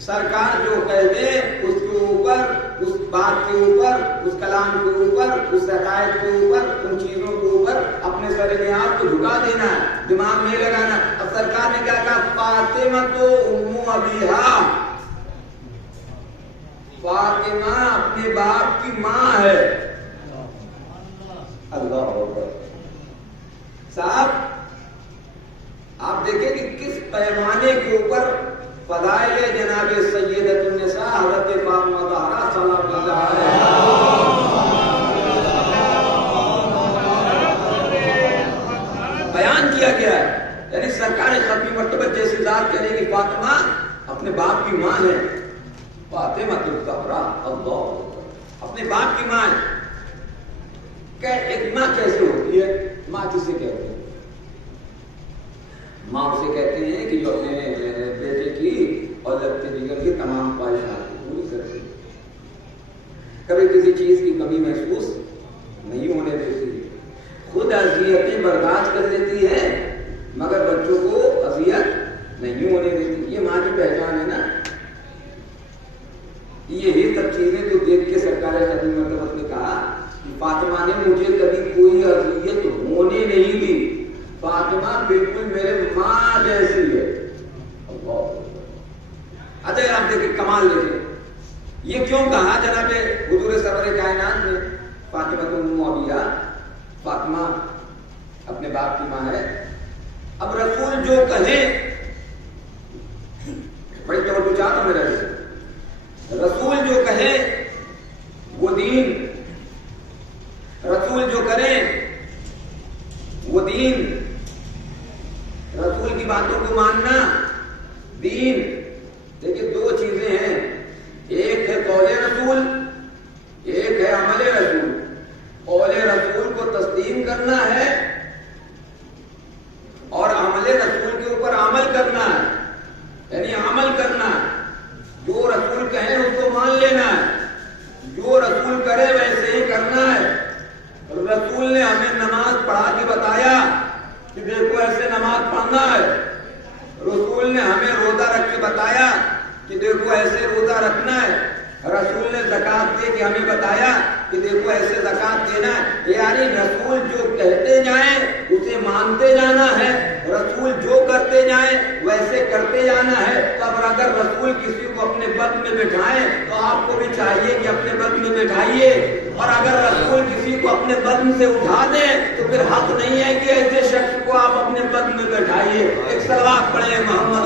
سرکار جو کہہ دے اس کے اوپر اس بات کے اوپر، اس کلام کے اوپر، اس عقائد کے اوپر، ان چیزوں کے اوپر اپنے سر نیاز کو جھکا دینا ہے، دماغ نہیں لگانا۔ اب سرکار نے کیا کہا؟ فاطمہ تو ام ابیہا، فاطمہ اپنے باپ کی ماں ہے۔ اللہ اکبر۔ صاحب آپ دیکھیں کہ کس پیمانے کے اوپر فضائل جناب سیدۃ النساء حضرت فاطمہ زہرا سلام اللہ علیہا بیان کیا گیا ہے۔ یعنی سرکار ختمی مرتبہ جیسی ذات کہنے کی فاطمہ اپنے باپ کی ماں ہے، فاطمہ الزہرا، اللہ اپنے باپ کی ماں ہے۔ کہ ایک ماں کیسے ہوتی ہے؟ ماں کسے کہتے ہیں؟ ماں اسے کہتے ہیں کہ جو اپنے بیٹے کی اور لگتے جگر کی تمام خواہشات کو پوری کرتی ہے، کبھی کسی چیز کی کمی محسوس نہیں ہونے دیتی، خود اذیتیں برداشت کر لیتی ہے مگر بچوں کو اذیت نہیں ہونے دیتی۔ یہ ماں کی پہچان ہے نا۔ یہی سب چیزیں جو دیکھ کے سرکار ختمی مرتبہ نے کہا کہ فاطمہ نے مجھے کبھی کوئی اذیت ہونے نہیں دی، فاطمہ بالکل میرے ماں جیسی ہے۔ اچھا آپ دیکھیں کمال دیکھیں، یہ کیوں کہا جناب حضور سرور کائنات نے فاطمہ ام ابیہا، فاطمہ اپنے باپ کی ماں ہے۔ اب رسول جو کہیں، بڑی توجہ چاہتا ہوں میرا، رسول جو کہیں وہ دین، رسول جو کریں وہ دین، رسول کی باتوں کو ماننا دین۔ دیکھیں دو چیزیں ہیں، ایک ہے قول رسول، ایک ہے عمل رسول۔ قول رسول کو تسلیم کرنا ہے اور عمل رسول کے اوپر عمل کرنا ہے، یعنی عمل کرنا ہے۔ جو رسول کہیں اس کو مان لینا ہے، جو رسول کرے ویسے ہی کرنا ہے۔ رسول نے ہمیں نماز پڑھا کے بتایا کہ دیکھو ایسے نماز پڑھنا ہے، رسول نے ہمیں روزہ رکھ کے بتایا کہ دیکھو ایسے روزہ رکھنا ہے، رسول نے زکات دے کے ہمیں بتایا کہ دیکھو ایسے زکات دینا ہے۔ یعنی رسول جو کہتے جائیں اسے مانتے جانا ہے، رسول جو کرتے جائیں ویسے کرتے جانا ہے۔ تو اگر رسول کسی کو اپنے بد میں بٹھائیں تو آپ کو بھی چاہیے کہ اپنے بد میں بٹھائیے، اور اگر رسول کسی کو اپنے بدن سے اٹھا دیں تو پھر حق نہیں ہے کہ ایسے شخص کو آپ اپنے بدن میں بٹھائیے۔ ایک صلوات پڑھیں محمد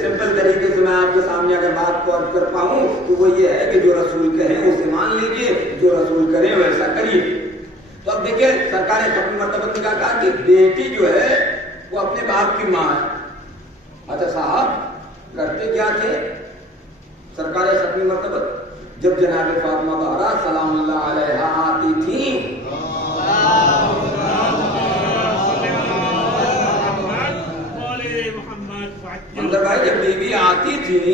سمپل طریقے سے میں آپ کے سامنے اگر بات کو عرض کر پاؤں تو وہ یہ ہے کہ جو رسول کہیں اسے مان لیجئے، جو رسول کریں ویسا کریے۔ تو اب دیکھیں سرکار ختمی مرتبہ نے کہا کہ بیٹی جو ہے وہ اپنے باپ کی ماں ہے۔ اچھا صاحب کرتے کیا تھے سرکار ختمی مرتبہ؟ جب جناب فاطمہ زہرا سلام اللہ علیہا آتی تھی، اندر بھائی جب بیوی آتی تھی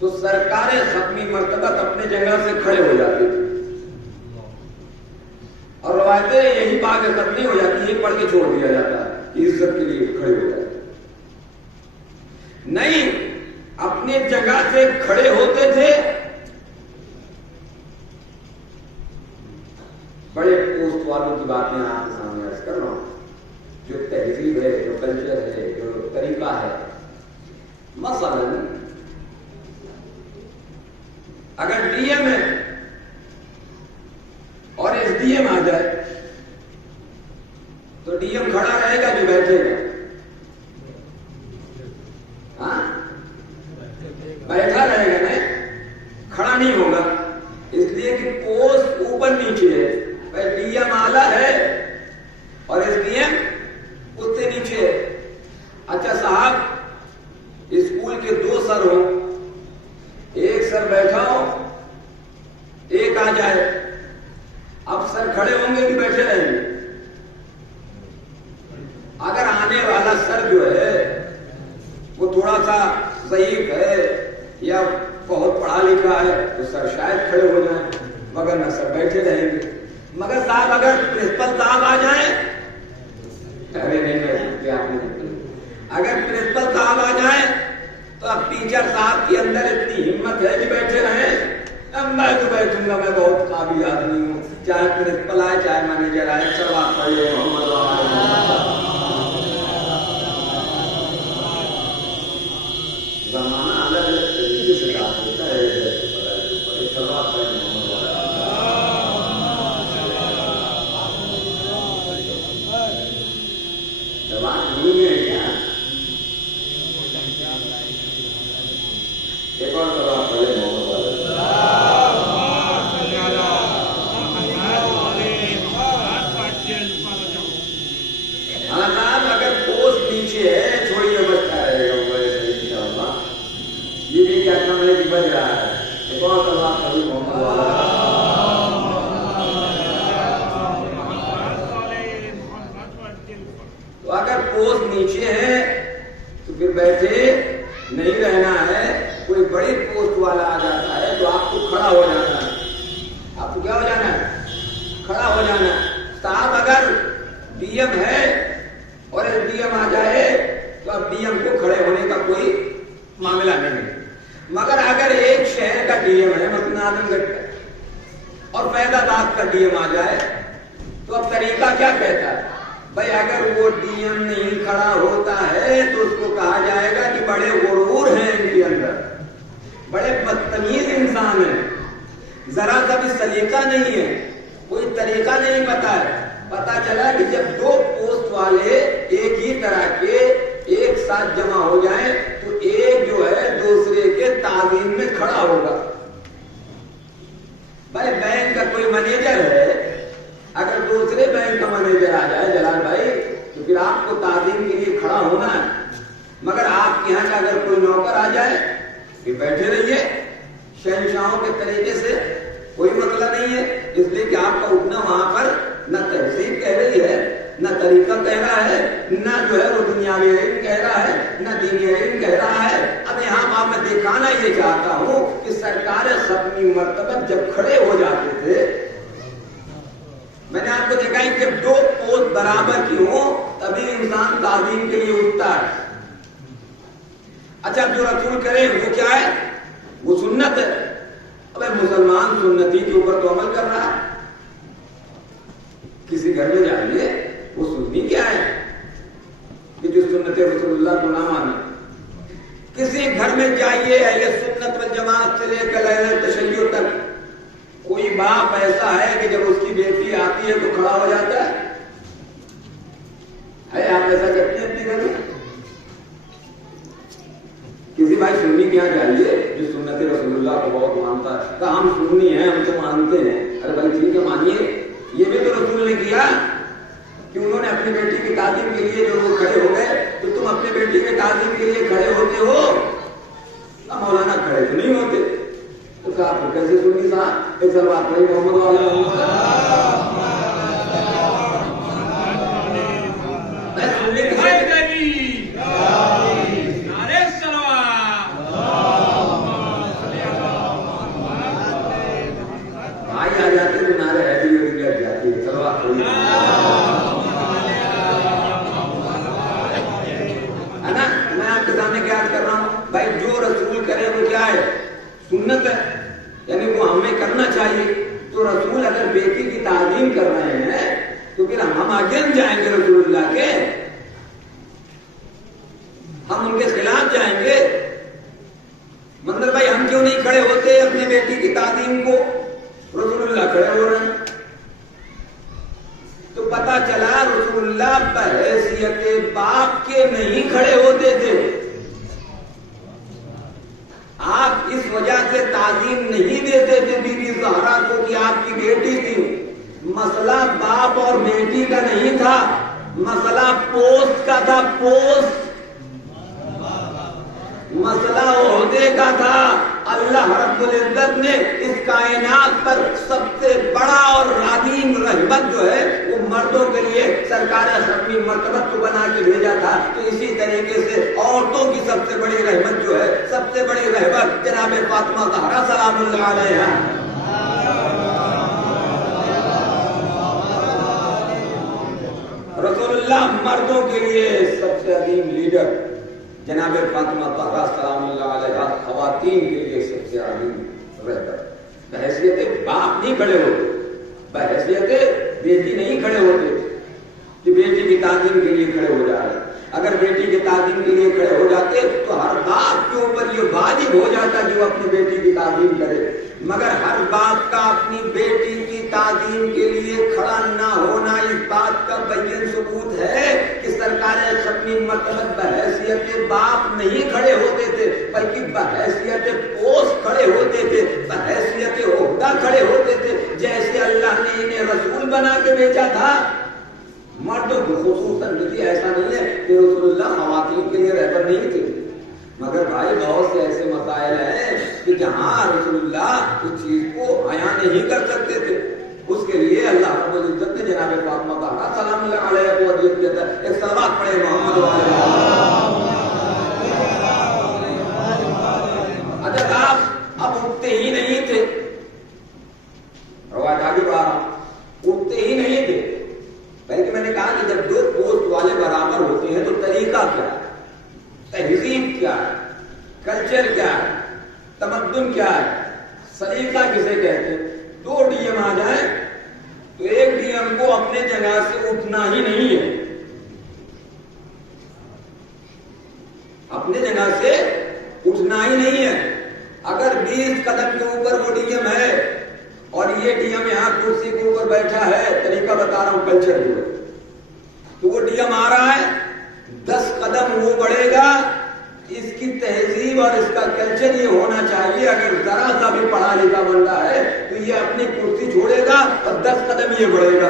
تو سرکار ختمی مرتبہ اپنے جگہ سے کھڑے ہو جاتے تھے، اور روایتیں یہی بات ختم ہو جاتی ہے، پڑھ کے چھوڑ دیا جاتا ہے کہ عزت کے لیے کھڑے ہو جاتے نہیں، اپنے جگہ سے کھڑے ہوتے تھے۔ بڑے پوسٹ والوں کی باتیں آپ کے سامنے عرض کر رہا ہوں، جو تہذیب ہے، جو کلچر ہے، جو طریقہ ہے۔ مثلا اگر ڈی ایم ہے اور ایس ڈی ایم آ جائے تو ڈی ایم کھڑا رہے گا جو بیٹھے گا؟ ہاں بیٹھا رہے گا، نہیں کھڑا نہیں ہوگا، اس لیے کہ پوسٹ اوپر نیچے ہے، ڈی ایم اعلیٰ ہے اور ایس ڈی ایم اس سے نیچے ہے۔ اچھا صاحب اسکول کے دو سر ہوں، ایک سر بیٹھا ہو ایک آ جائے، اب سر کھڑے ہوں گے کہ بیٹھے رہیں گے؟ اگر آنے والا سر جو ہے وہ تھوڑا سا ضعیف ہے یا بہت پڑھا لکھا ہے تو سر شاید کھڑے ہو جائیں، مگر نہ سر بیٹھے رہیں گے۔ مگر صاحب اگر پرنسپل صاحب آ جائیں، ارے نہیں آپ نے، اگر پرنسپل صاحب آ جائیں اتنی ہمت ہے کہ بیٹھے رہیں؟ اب میں تو بیٹھوں گا، میں بہت قابل آدمی ہوں، چاہے پرنسپل آئے چاہے مینیجر آئے، سلوات پڑھے محمد زمانہ الگ الگ طریقے سے بات ہوتا ہے، سلوات پڑھے محمد بات نہیں ہے کیا؟ ایک اور سلوات پڑھے محمد اگر پوسٹ نیچے ہے چھوڑیے بچتا رہے گا وہ ایسے انشاءاللہ، یہ بھی کیا کام ہے کہ بج رہا ہے۔ ایک اور سلوات پڑھے محمد تو اگر پوسٹ نیچے ہے تو پھر بیٹھے نہیں رہنا ہے۔ کوئی بڑی پوسٹ والا آ جاتا ہے تو آپ کو کھڑا ہو جانا ہے، آپ کو کیا ہو جانا ہے؟ کھڑا ہو جانا ہے۔ صاحب اگر ڈی ایم ہے اور ایس ڈی ایم آ جائے تو اب ڈی ایم کو کھڑے ہونے کا کوئی معاملہ نہیں ہے، مگر اگر ایک شہر کا ڈی ایم ہے مثلا آدم گڑھ کا اور فیض آباد کا ڈی ایم آ جائے تو اب طریقہ کیا کہتا ہے؟ بھائی اگر وہ ڈی ایم نہیں کھڑا ہوتا ہے تو اس کو کہا جائے گا کہ بڑے غرور ہیں ان کے اندر، بڑے بدتمیز انسان ہیں، ذرا سا بھی سلیقہ نہیں ہے، کوئی طریقہ نہیں پتا ہے۔ پتا چلا کہ جب دو پوسٹ والے ایک ہی طرح کے ایک ساتھ جمع ہو جائیں تو ایک جو ہے دوسرے کے تعظیم میں کھڑا ہوگا۔ بھائی بینک کا کوئی مینیجر ہے، اگر دوسرے بینک کا مینیجر آ جائے جلال بھائی تو پھر آپ کو تعظیم کے لیے کھڑا ہونا ہے، مگر آپ کے یہاں کا اگر کوئی نوکر آ جائے کہ بیٹھے رہیے، شہنشاہوں کے طریقے سے کوئی مسئلہ نہیں ہے، اس لیے کہ آپ کا اٹھنا وہاں پر نہ تہذیب کہہ رہی ہے، نہ طریقہ کہہ رہا ہے، نہ جو ہے وہ دنیاوی علم کہہ رہا ہے، نہ دینی علم کہہ رہا ہے۔ اب یہاں میں دکھانا یہ چاہتا ہوں کہ سرکار ختمی مرتبہ جب کھڑے ہو جاتے تھے، میں نے آپ کو دیکھا کہ جب دو پوسٹ برابر کی ہوں تبھی انسان تعظیم کے لیے اٹھتا ہے۔ اچھا جو رسول کرے وہ کیا ہے؟ وہ سنت ہے۔ اب مسلمان سنتی کے اوپر تو عمل کر رہا ہے، کسی گھر میں جائیے وہ سنی کیا ہے کہ جو سنت رسول اللہ کو نہ مانے؟ کسی گھر میں جائیے اہل سنت والجماعت سے لے کر اہل تشیع تک، کوئی باپ ایسا ہے کہ جب اس کی بیٹی آتی ہے تو کھڑا ہو جاتا ہے؟ آپ ایسا کرتے ہیں اپنے گھر میں؟ کسی بھائی سنی کے یہاں جائیے جو سنت رسول اللہ کو بہت مانتا ہے، کہ ہم سنی ہیں، ہم تو مانتے ہیں۔ ارے بھائی ٹھیک ہے مانیے، یہ بھی تو رسول نے کیا کہ انہوں نے اپنی بیٹی کی تعظیم کے لیے جو وہ کھڑے ہو گئے، تو تم اپنی بیٹی کی تعظیم کے لیے کھڑے ہوتے ہو؟ مولانا کھڑے تو نہیں ہوتے، تو کہا پھر کیسے سنی صاحب؟ ایک سلوات پڑھے محمد سنت ہے، یعنی وہ ہمیں کرنا چاہیے۔ تو رسول اگر بیٹی کی تعظیم کر رہے ہیں تو پھر ہم آگے جائیں گے رسول اللہ کے، ہم ان کے خلاف جائیں گے؟ مطلب بھائی ہم کیوں نہیں کھڑے ہوتے اپنی بیٹی کی تعظیم کو؟ رسول اللہ کھڑے ہو رہے ہیں، تو پتا چلا رسول اللہ بحیثیت باپ کے نہیں کھڑے ہوتے تھے۔ آپ اس وجہ سے تعظیم نہیں دیتے تھے بی بی زہرا کو کہ آپ کی بیٹی تھی۔ مسئلہ باپ اور بیٹی کا نہیں تھا، مسئلہ پوسٹ کا تھا، پوسٹ مسئلہ عہدے کا تھا۔ اللہ رب العزت نے اس کائنات پر سب سے بڑا اور عظیم رحمت جو ہے وہ مردوں کے لیے سرکار ختمی مرتبہ کو بنا کے بھیجا تھا، تو اسی طریقے سے عورتوں کی سب سے بڑی رحمت جو ہے، سب سے بڑی رحمت جناب فاطمہ زہرا سلام اللہ علیہا۔ رسول اللہ مردوں کے لیے سب سے عظیم لیڈر جناب فاطمہ طاہرہ سلام اللہ علیہا خواتین کے لیے سب سے عظیم رہبر، بحیثیت باپ نہیں کھڑے ہوتے، بحیثیت بیٹی نہیں کھڑے ہوتے کہ بیٹی کی تعظیم کے لیے کھڑے ہو جا رہے۔ اگر بیٹی کی تعظیم کے لیے کھڑے ہو جاتے تو ہر باپ کے اوپر یہ واجب ہو جاتا کہ وہ اپنی بیٹی کی تعظیم کرے، مگر ہر باپ کا اپنی بیٹی کی تعظیم کے لیے کھڑا نہ ہونا اس بات کا بین ثبوت ہے کہ سرکار ختمی مرتبہ بحیثیت باپ نہیں کھڑے ہوتے تھے، بلکہ بحیثیت پوست کھڑے ہوتے تھے، بحیثیت عہدہ کھڑے ہوتے تھے، جیسے اللہ نے انہیں رسول بنا کے بھیجا تھا۔ مردوں کو خصوصاً ایسا نہیں ہے کہ رسول اللہ خواتین کے لیے رہبر نہیں تھے، مگر بھائی بہت سے ایسے مسائل ہیں کہ جہاں رسول اللہ اس چیز کو عیاں نہیں کر سکتے تھے، اس کے لیے اللہ رب العزت نے جناب فاطمہ طاہرہ سلام اللہ علیہ کو ودیت کیا تھا۔ ایک صلوات پڑھے محمد وعلیہ۔ اگر آپ اب اٹھتے ہی نہیں تھے، روایت آگے بڑھا رہا ہوں، اٹھتے ہی نہیں تھے، بلکہ میں نے کہا کہ جب دو پوسٹ والے برابر ہوتے ہیں تو طریقہ کیا ہے، تہذیب کیا ہے، کلچر کیا ہے، تمدن کیا ہے، سلیقہ کسے کہتے ہیں۔ دو ڈی ایم آ جائیں تو ایک ڈی ایم کو اپنے جگہ سے اٹھنا ہی نہیں ہے، اپنے جگہ سے اٹھنا ہی نہیں ہے۔ اگر 20 قدم کے اوپر وہ ڈی ایم ہے اور یہ ڈی ایم یہاں کرسی کے اوپر بیٹھا ہے، طریقہ بتا رہا ہوں کلچر کو، تو وہ ڈی ایم آ رہا ہے 10 قدم وہ بڑھے گا، اس کی تہذیب اور اس کا کلچر یہ ہونا چاہیے اگر ذرا سا بھی پڑھا لکھا بندہ ہے تو یہ اپنی کرسی چھوڑے گا اور 10 قدم یہ بڑھے گا،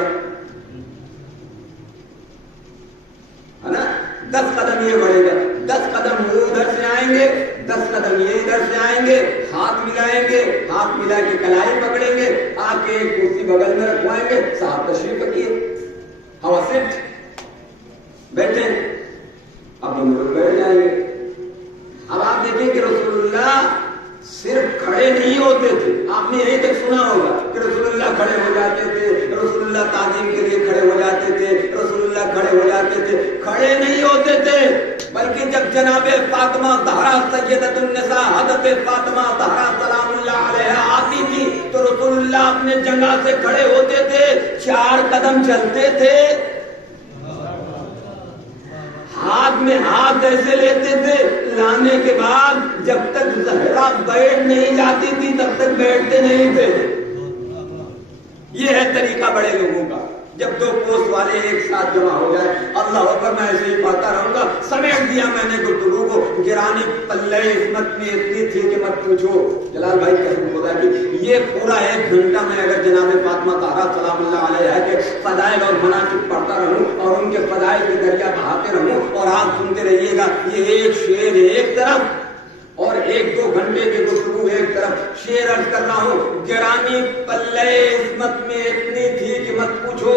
ہے نا، 10 قدم یہ بڑھے گا، 10 قدم وہ ادھر سے آئیں گے، 10 قدم یہ ادھر سے آئیں گے، ہاتھ ملائیں گے، ہاتھ ملا کے کلائی پکڑیں گے، آ کے ایک کرسی بغل میں رکھوائیں گے، صاحب تشریف رکھیے، ہوا سٹ، بیٹھے، اب ہم لوگ بیٹھ جائیں گے۔ اب آپ دیکھیں کہ رسول اللہ صرف کھڑے نہیں ہوتے تھے، آپ نے یہی تک سنا ہوگا کہ رسول اللہ کھڑے ہو جاتے تھے، رسول اللہ تعظیم کے لیے کھڑے ہو جاتے تھے، رسول اللہ کھڑے ہو جاتے تھے، کھڑے نہیں ہوتے تھے، بلکہ جب جناب فاطمہ طاہرہ سیدۃ النساء حضرت فاطمہ طاہرہ سلام اللہ علیہا آتی تھی تو رسول اللہ اپنے جگہ سے کھڑے ہوتے تھے، 4 قدم چلتے تھے، ہاتھ میں ہاتھ ایسے لیتے تھے، لانے کے بعد جب تک زہرا بیٹھ نہیں جاتی تھی تب تک بیٹھتے نہیں تھے۔ یہ ہے طریقہ بڑے لوگوں کا۔ جب دو پوسٹ والے ایک ساتھ جمع ہو جائے، اللہ اکبر، میں ایسے ہی پڑھتا رہوں گا، سمیٹ دیا میں نے گفتگو کو، گرانی پلے عصمت میں اتنی تھی کہ مت پوچھو۔ جلال بھائی قسم خدا کی یہ پورا 1 گھنٹہ میں اگر جناب فاطمہ طاہرہ سلام اللہ علیہا کے فضائل اور مناقب پڑھتا رہوں اور ان کے فضائل کے دریا بہاتے رہوں اور آپ سنتے رہیے گا، یہ ایک شعر ایک طرف اور 1-2 گھنٹے کی گفتگو ایک طرف، شعر عرض کر رہا ہوں، گرانی پلے عصمت میں اتنی تھی کہ مت پوچھو،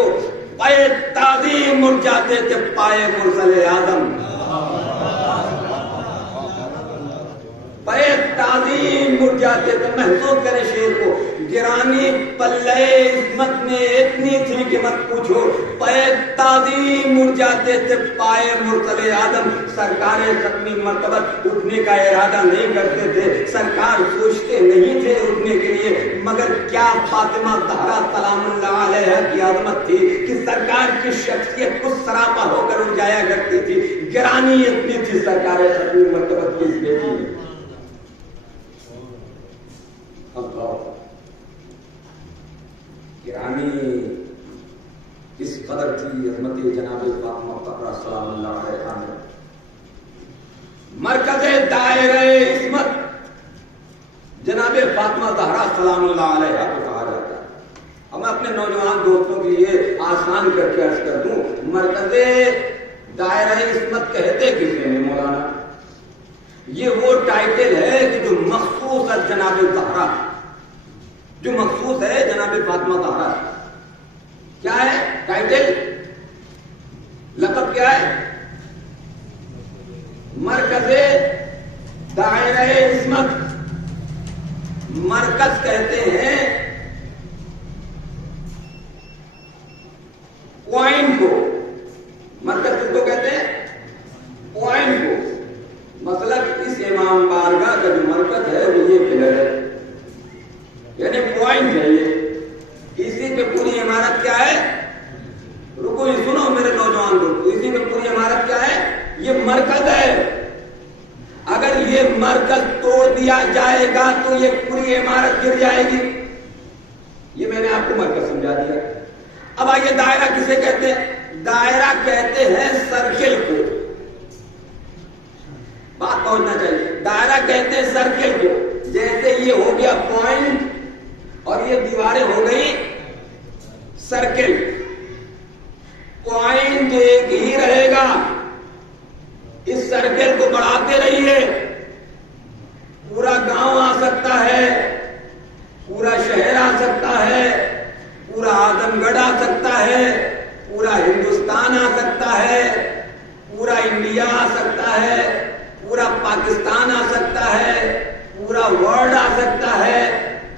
پائے تعظیم مڑ جاتے تھے پائے مرسل اعظم، پائے تعظیم مڑ جاتے تھے، محسوس کرے شعر کو، گرانی پلے عصمت میں اتنی تھی کہ مت پوچھو، پائے تعظیم مڑ جاتے تھے پائے مرسل اعظم۔ سرکار ختمی مرتبہ اٹھنے کا ارادہ نہیں کرتے تھے، سرکار سوچتے نہیں تھے اٹھنے کے لیے، مگر کیا فاطمہ طاہرہ سلام اللہ علیہا کی عظمت تھی کہ سرکار کی شخصیت کو سراپا ہو کر اٹھ جایا کرتی تھی، گرانی اتنی تھی سرکار ختمی مرتبہ کی اس بیٹی میں۔ گرانی اس قدر تھی عظمت جناب فاطمہ طاہرہ سلام اللہ علیہا میں، مرکز دائرہ عصمت جناب فاطمہ طاہرہ سلام اللہ علیہا کو کہا جاتا ہے۔ اب میں اپنے نوجوان دوستوں کے لیے آسان کر کے عرض کر دوں، مرکز دائرہ عصمت کہتے کسے ہیں مولانا؟ یہ وہ ٹائٹل ہے کہ جو مخصوص ہے جناب طاہرہ، جو مخصوص ہے جناب فاطمہ طاہرہ۔ کیا ہے ٹائٹل؟ لقب کیا ہے؟ مرکز دائرہ عصمت۔ مرکز کہتے ہیں پوائنٹ کو، مرکز کس کو کہتے ہیں؟ پوائنٹ کو، گر جائے گی. یہ میں نے آپ کو مرکز سمجھا دیا. اب آئیے دائرہ کسے کہتے ہیں؟ دائرہ کہتے ہیں سرکل کو. بات پہنچنا چاہیے. دائرہ کہتے ہیں سرکل کو. جیسے یہ ہو گیا پوائنٹ اور یہ دیواریں ہو گئی سرکل. پوائنٹ ایک ہی رہے گا. اس سرکل کو بڑھاتے رہیے. پورا گاؤں آ سکتا ہے, پورا شہر آ سکتا ہے, پورا اعظم گڑھ آ سکتا ہے, پورا ہندوستان آ سکتا ہے, پورا انڈیا آ سکتا ہے, پورا پاکستان آ سکتا ہے, پورا ورلڈ آ سکتا ہے,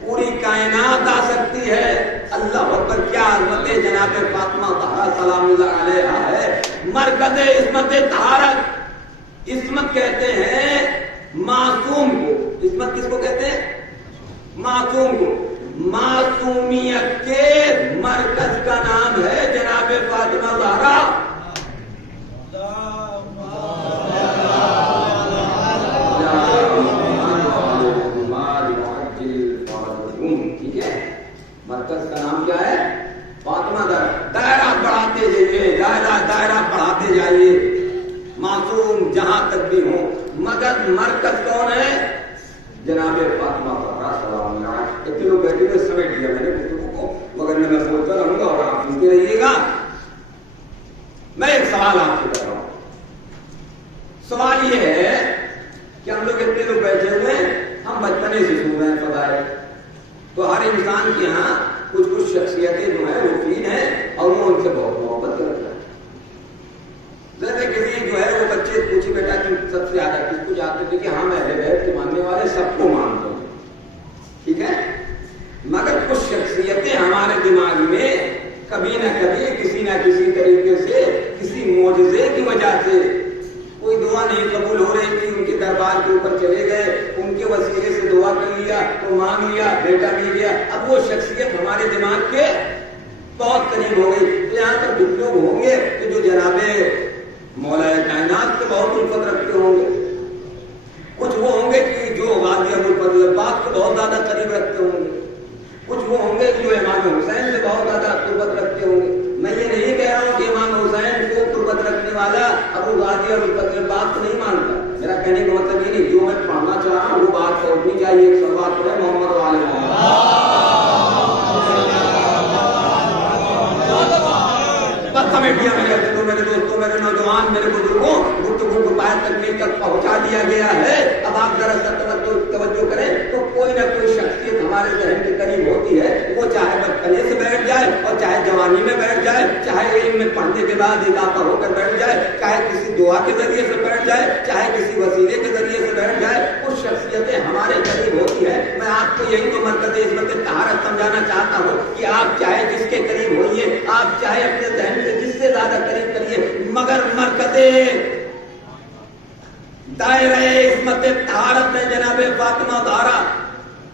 پوری کائنات آ سکتی ہے. اللہ اکبر, کیا عظمت جناب فاطمہ طہرہ سلام اللہ علیہا ہے. مرکز عصمت طہارت. عصمت کہتے ہیں معصوم کو. عصمت کس کو کہتے ہیں؟ معصوم کو. معصومیت کے مرکز کا نام ہے جناب فاطمہ زہرا. ٹھیک ہے, مرکز کا نام کیا ہے؟ فاطمہ زہرا. دائرہ بڑھاتے جائیے, دائرہ بڑھاتے جائیے. معصوم جہاں تک بھی ہو, مگر مرکز کون ہے؟ جناب فاطمہ زہرا سلام اللہ. اتنے لوگ بیٹھے ہوئے سمیٹ لیا میں نے گفتگو کو, مگر میں سوچتا رہوں گا اور آپ سنتے رہیے گا. میں ایک سوال آپ سے کر رہا ہوں. سوال یہ ہے کہ ہم لوگ اتنے لوگ بیٹھے ہوئے, ہم بچپنے سے سن رہے ہیں فضائل. تو ہر انسان کے یہاں کچھ شخصیتیں جو ہیں وہ فین ہیں اور وہ ان سے بہت محبت کرتا ہے. جیسے کسی جو ہے وہ بچے پوچھی بیٹا کہ سب سے زیادہ کس کو جانتے تھے؟ کہ ہاں میں اہل بیت کے ماننے والے سب کو مانتا ہوں. ٹھیک ہے, مگر کچھ شخصیتیں ہمارے دماغ میں کبھی نہ کبھی کسی نہ کسی طریقے سے کسی معجزے کی وجہ سے کوئی دعا نہیں قبول ہو رہی تھی, ان کے دربار کے اوپر چلے گئے, ان کے وسیلے سے دعا کر لیا تو مانگ لیا, بیٹا مل گیا. اب وہ شخصیت ہمارے دماغ کے بہت قریب ہو گئی. تو یہاں تک کچھ لوگ ہوں گے کہ جو جناب مولا کائنات سے بہت الفت رکھتے ہوں گے. کچھ وہ ہوں گے کہ جو غازی ابوالفضل عباس کو بہت زیادہ قریب رکھتے ہوں گے. کچھ وہ ہوں گے کہ جو امام حسین سے بہت زیادہ قربت رکھتے ہوں گے. میں یہ نہیں کہہ رہا ہوں کہ امام حسین کو قربت رکھنے والا ابو غازی ابوالفضل عباس کو نہیں مانتا. میرا کہنے کا مطلب یہ نہیں, جو میں پڑھنا چاہ رہا ہوں وہ بات پہنچنی چاہیے. ایک سب بات ہے محمد والے میرے دوستوں, میرے نوجوان, میرے بزرگوں, گفتگو کو پایہ تکمیل تک پہنچا دیا گیا ہے. اب آپ ذرا سا توجہ کریں تو کوئی نہ کوئی شخصیت ہمارے ذہن کے قریب ہوتی ہے. وہ چاہے بچپنے سے بیٹھ جائے اور چاہے جوانی میں بیٹھ جائے, چاہے علم میں پڑھنے کے بعد اضافہ ہو کر بیٹھ جائے, چاہے کسی دعا کے ذریعے سے بیٹھ جائے, چاہے کسی وسیلے کے ذریعے سے بیٹھ جائے. کچھ شخصیتیں ہمارے قریب ہوتی ہے. میں آپ کو یہی تو مرکز عصمت طہارت سمجھانا چاہتا ہوں کہ آپ چاہے جس کے قریب ہوئیے, آپ چاہے اپنے ذہن سے جس سے زیادہ قریب کریے, مگر مرکز دائرہ عصمت طہارت ہے جناب فاطمہ زہرا.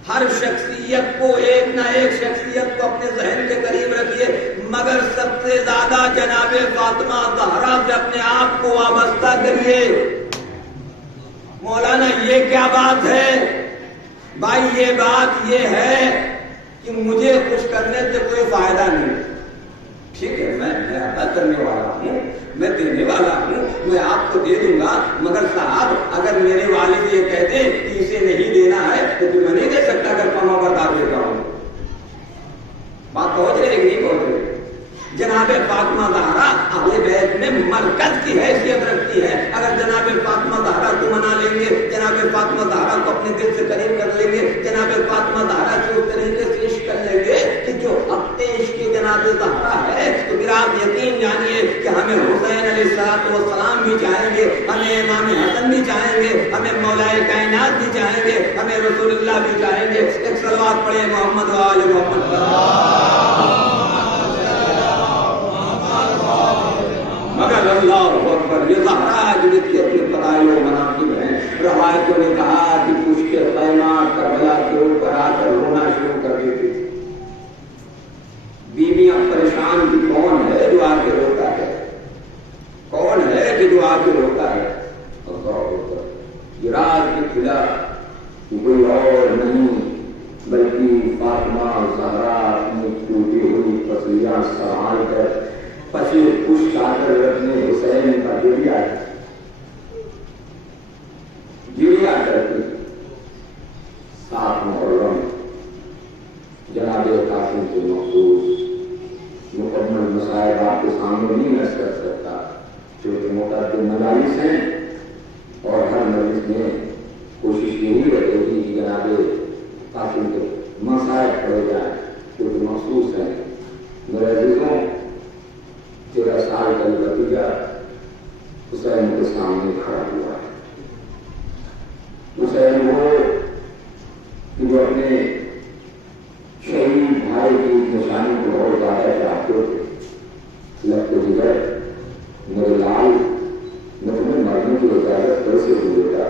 ہر شخصیت کو, ایک نہ ایک شخصیت کو اپنے ذہن کے قریب رکھیے, مگر سب سے زیادہ جناب فاطمہ زہرا سے اپنے آپ کو وابستہ کریے. مولانا یہ کیا بات ہے بھائی؟ یہ بات یہ ہے کہ مجھے خوش کرنے سے کوئی فائدہ نہیں. ٹھیک ہے, میں عطا کرنے والا ہوں, میں دینے والا ہوں, میں آپ کو دے دوں گا, مگر صاحب اگر میرے والد یہ کہتے کہ اسے نہیں دینا ہے تو میں نہیں دے سکتا اگر کما بتا دیتا ہوں. بات پہنچ رہی ہے نہیں پہنچ رہی؟ جناب فاطمہ زہرا اہل بیت میں مرکز کی حیثیت رکھتی ہے. اگر جناب فاطمہ زہرا کو منا لیں گے, جناب فاطمہ زہرا کو اپنے دل سے قریب کر لیں گے, جناب فاطمہ زہرا سے اس طریقے سے عشق کر لیں گے کہ جو اپنے عشق کی جناب زہرا ہے, تو پھر آپ یقین جانیے کہ ہمیں حسین علیہ السلام بھی چاہیں گے, ہمیں امام حسن بھی چاہیں گے, ہمیں مولا کائنات بھی چاہیں گے, ہمیں رسول اللہ بھی چاہیں گے. ایک صلوات پڑھیں محمد و آل محمد. مگر اللہ اکبر, یہ زہرا جن کی اپنے فضائل و مناقب ہیں. روایتوں نے کہا کہ پوچھ کے خیمات کربلا کے اوپر آ کر رونا شروع کر دیتی تھی. بیویاں پریشان کی کون ہے جو آ کے روتا ہے, کون ہے کہ جو آ کے روتا ہے. یہ راز کی خدا کوئی اور نہیں بلکہ فاطمہ زہرا اپنی ٹوٹی ہوئی پسلیاں سنبھال کر پسی خوش چادر رکھنے حسین کا گریا کرتی 7 محرم جناب قاسم کے مخصوص مکمل مسائل آپ کے سامنے نہیں عرض کر سکتا کیونکہ متعدد مجالس ہیں اور ہر مجلس میں کوشش یہی رہے گی کہ جناب قاسم کے مسائل پڑے جائیں کیونکہ مخصوص ہیں. میرے عزیزوں 13 سال کا بھتیجا حسین کے سامنے کھڑا ہوا ہے. حسین وہ کہ جو اپنے شہید بھائی کی نشانی کو بہت زیادہ چاہتے تھے. لگتے جگر میرے لال میں تمہیں مرنے کی اجازت کیسے ہو دیتا.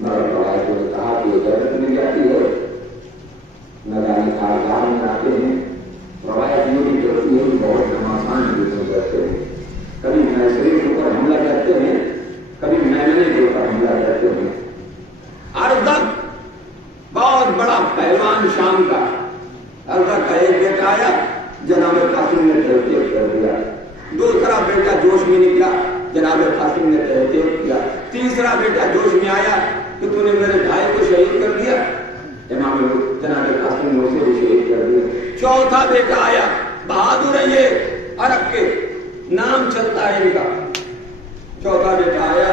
مگر روایت نے کہا کہ اجازت مل جاتی ہے نہ جانے کارگار میں آتے ہیں. روایت یہ بھی کہتی ہے کہ بہت گھماسان چیزیں کرتے ہیں. کبھی میسری کے اوپر حملہ کرتے ہیں کبھی میمنے کے اوپر حملہ کرتے ہیں. ارزق بہت بڑا پہلوان شام کا ارزق کا ایک بیٹا آیا جناب قاسم نے تحقیق کر دیا. دوسرا بیٹا جوش میں نکلا جناب قاسم نے تحقیق کیا. تیسرا بیٹا جوش میں آیا کہ تو نے میرے بھائی کو شہید کر دیا. امام جناب قاسم نے اسے بھی شہید کر دیا. چوتھا بیٹا آیا بہادر ہے یہ عرب کے نام چلتا ہے ان کا. چوتھا بیٹا آیا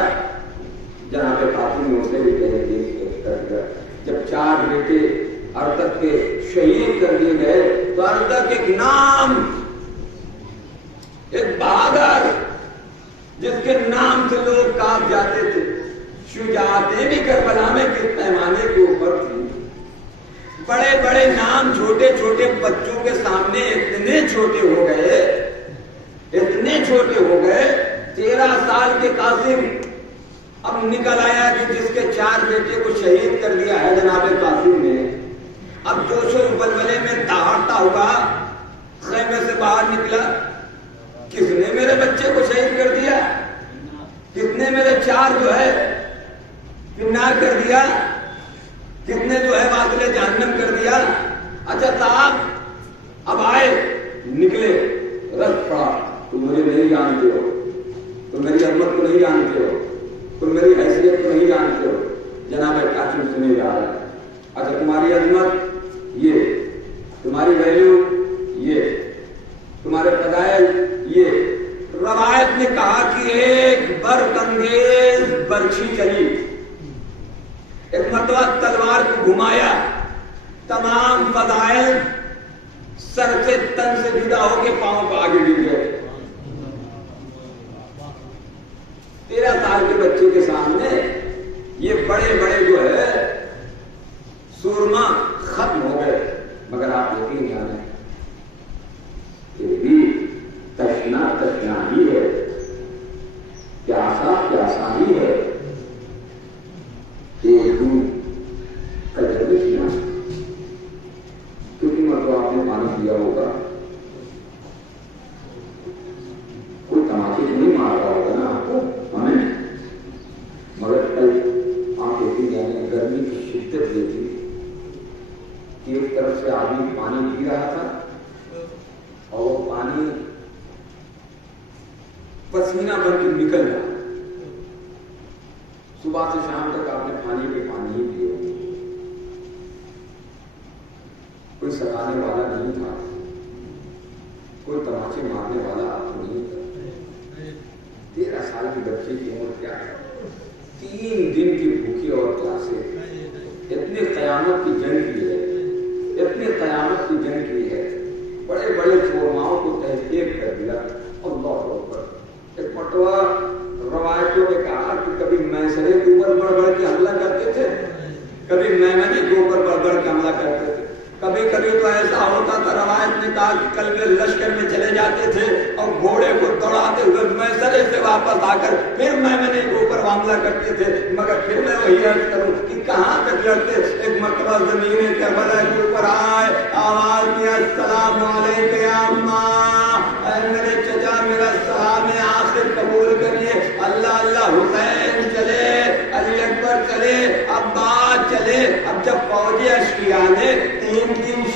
جناب قاسم نے اسے بھی تحقیق کر دیا. جب 4 بیٹے ارزق کے شہید کر دیے گئے تو ارزق ایک نام ایک بہادر جس کے نام سے لوگ کانپ جاتے تھے. شجاعتیں بھی کربلا میں کس پیمانے کے اوپر تھی. بڑے بڑے نام چھوٹے چھوٹے بچوں کے سامنے اتنے چھوٹے ہو گئے اتنے چھوٹے ہو گئے. 13 سال کے قاسم اب نکل آیا کہ جس کے 4 بیٹے کو شہید کر دیا ہے جناب قاسم نے. اب جوش و بلبلے میں دہاڑتا ہوا خیمے سے باہر نکلا. کس نے میرے بچے کو شہید کر دیا؟ کس نے میرے 4 جو ہے کنار کر دیا؟ کس نے جو ہے واصل جہنم کر دیا؟ اچھا صاحب اب آئے نکلے رس پڑا. تم مجھے نہیں جانتے ہو, تم میری عظمت کو نہیں جانتے ہو, تم میری حیثیت کو نہیں جانتے ہو. جناب قاسم سنے جا رہا ہے. اچھا تمہاری عظمت یہ, تمہاری ویلیو یہ, تمہارے فضائل یہ. روایت نے کہا کہ ایک برق انگیز برچھی چلی, ایک مرتبہ تلوار کو گھمایا, تمام فضائل سر سے تن سے جدا ہو کے پاؤں کو آگے گر گئے. 13 سال کے بچے کے سامنے یہ بڑے بڑے جو ہے سورما ختم ہو گئے. مگر آپ یقین جانیں کہ بھی تشنا تشنا ہی ہے, پیاسا پیاسا ہی ہے. ایک کجرے پینا کیونکہ مطلب آپ نے پانی پیا ہوگا, کوئی تماچے نہیں مار رہا ہوگا نا آپ کو ہمیں. مگر کل آپ یقین جانے گرمی کی شدت یہ تھی کہ ایک طرف سے آدمی پانی پی رہا تھا اور وہ پانی پسینہ بن کے نکل رہا. صبح سے شام تک آپ نے پانی ہی پیے. کوئی سکھانے والا نہیں تھا, کوئی تماچے مارنے والا آپ نہیں تھا. 13 سال کے بچے کی عمر کیا ہے, 3 دن کی بھوکی اور پیاسے, اتنی قیامت کی جنگ کی ہے, اتنی قیامت کی جنگ کی ہے. بڑے بڑے چورماؤں کو تحقیق کر دیا. اللہ اکبر. ایک مرتبہ روایتوں نے کہا کہ کبھی میسرے کے اوپر بڑھ بڑھ کے حملہ کرتے تھے, کبھی میمنے کے اوپر بڑھ بڑھ کے حملہ کرتے تھے. کبھی کبھی تو ایسا ہوتا تھا, روایت نے کہا کہ کلبے لشکر میں چلے جاتے تھے اور گھوڑے کو دوڑاتے ہوئے میسرے سے واپس آ کر پھر میمنے کے اوپر حملہ کرتے تھے. مگر پھر میں وہی عرض کروں کہ کہاں تک لڑتے. ایک مرتبہ زمین کربلا کے اوپر آئے, آواز دیا السلام علیکم یا اماں, اے میرے چچا میرا سلام آخر قبول کریے. اللہ اللہ, حسین چلے, علی اکبر چلے, عباس چلے. اب جب فوجی اشقیاء نے 3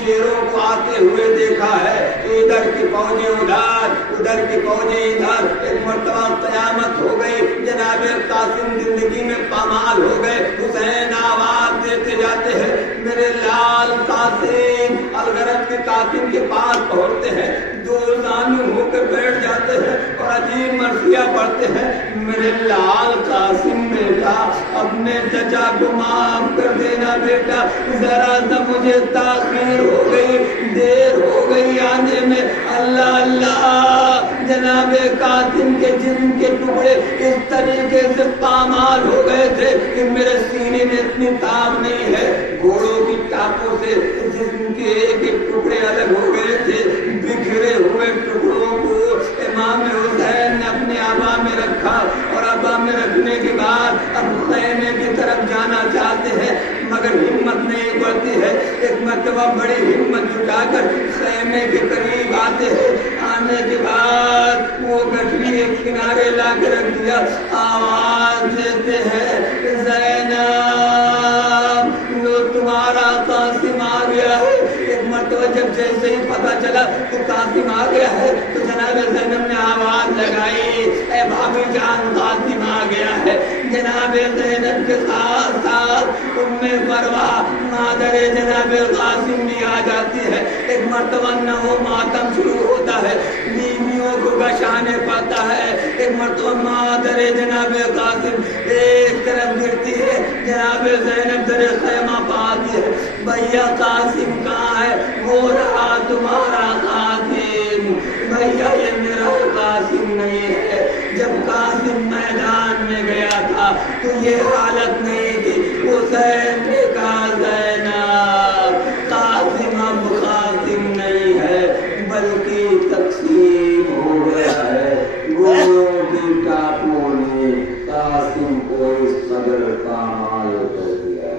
شیروں کو آتے ہوئے دیکھا ہے، ادھر کی فوجیں ادھر کی فوجیں ادھر۔ ایک مرتبہ قیامت ہو گئی، جناب قاسم زندگی میں پامال ہو گئے۔ حسین آواز دیتے جاتے ہیں، میرے لال قاسم۔ الغرض کے قاسم کے پاس پہنچتے ہیں، دو زانو ہو کر بیٹھ جاتے ہیں اور عجیب مرثیہ پڑھتے ہیں، میرے لال قاسم بیٹا، اپنے چچا کو معاف کر دینا بیٹا، ذرا سا مجھے تاخیر ہو گئی، دیر ہو گئی آنے میں۔ اللہ اللہ، جناب قاسم کے جسم کے ٹکڑے اس طریقے سے پامال ہو گئے تھے کہ میرے سینے میں اتنی تاب نہیں ہے، گھوڑوں کی ٹاپوں سے جسم کے ایک ایک ٹکڑے الگ ہو گئے تھے۔ بکھرے ہوئے ٹکڑوں کو امام حسین نے اپنے آبا میں رکھا اور آبا میں رکھنے کے بعد اب خیمے کی طرف جانا چاہتے ہیں مگر ہمت نہیں پڑتی ہے۔ ایک مرتبہ بڑی ہمت جٹا کر خیمے کے قریب آتے ہیں، آنے کے بعد وہ گٹھلی ایک کنارے لا کے رکھ دیا، آواز دیتے ہیں، زینب لو تمہارا قاسم آ گیا ہے۔ ایک مرتبہ جب جیسے ہی پتا چلا کہ قاسم آ گیا ہے تو جناب زینب نے آواز لگائی، اے بھابھی جان قاسم آ گیا ہے۔ جناب زینب کے ساتھ ساتھ ام فروا مادر جناب قاسم بھی آ جاتی ہے۔ ایک مرتبہ نو ماتم شروع ہوتا ہے، بیویوں کو بچانے پڑتا ہے۔ ایک مرتبہ مادر جناب قاسم ایک طرف گرتی ہے، جناب زینب در خیمہ پاتی ہے، بھیا قاسم کہاں ہے؟ وہ رہا تمہارا قاسم۔ بھیا یہ میرا قاسم نہیں ہے، جب قاسم میدان میں گیا تھا تو یہ حالت نہیں تھی۔ حسین نے کہا زینب قاسم اب قاسم نہیں ہے بلکہ تقسیم ہو گیا ہے، گھوڑوں کی ٹاپوں نے قاسم کو اس قدر پامال کر دیا ہے۔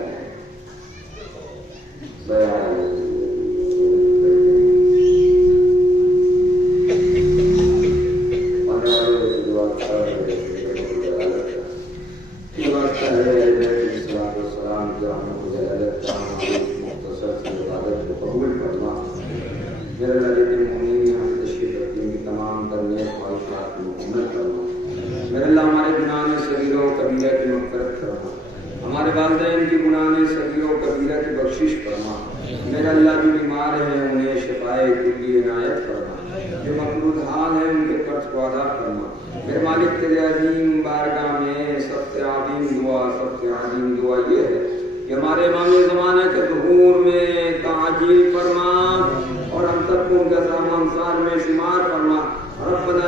ہمارے والدین کی گناہ صغیر و کبیرہ کی بخشش فرما۔ میرے اللہ جو بیمار ہیں انہیں شفائے کلی عنایت فرما، جو مقبول حال ہیں ان کے قرض کو ادا فرما۔ میرے مالک تیرے عظیم بارگاہ میں سب سے عظیم دعا یہ ہے کہ ہمارے امام زمانہ کے ظہور میں تعجیل فرما اور ہم سب کو ان کا سامان انصار میں شمار فرما۔ ربنا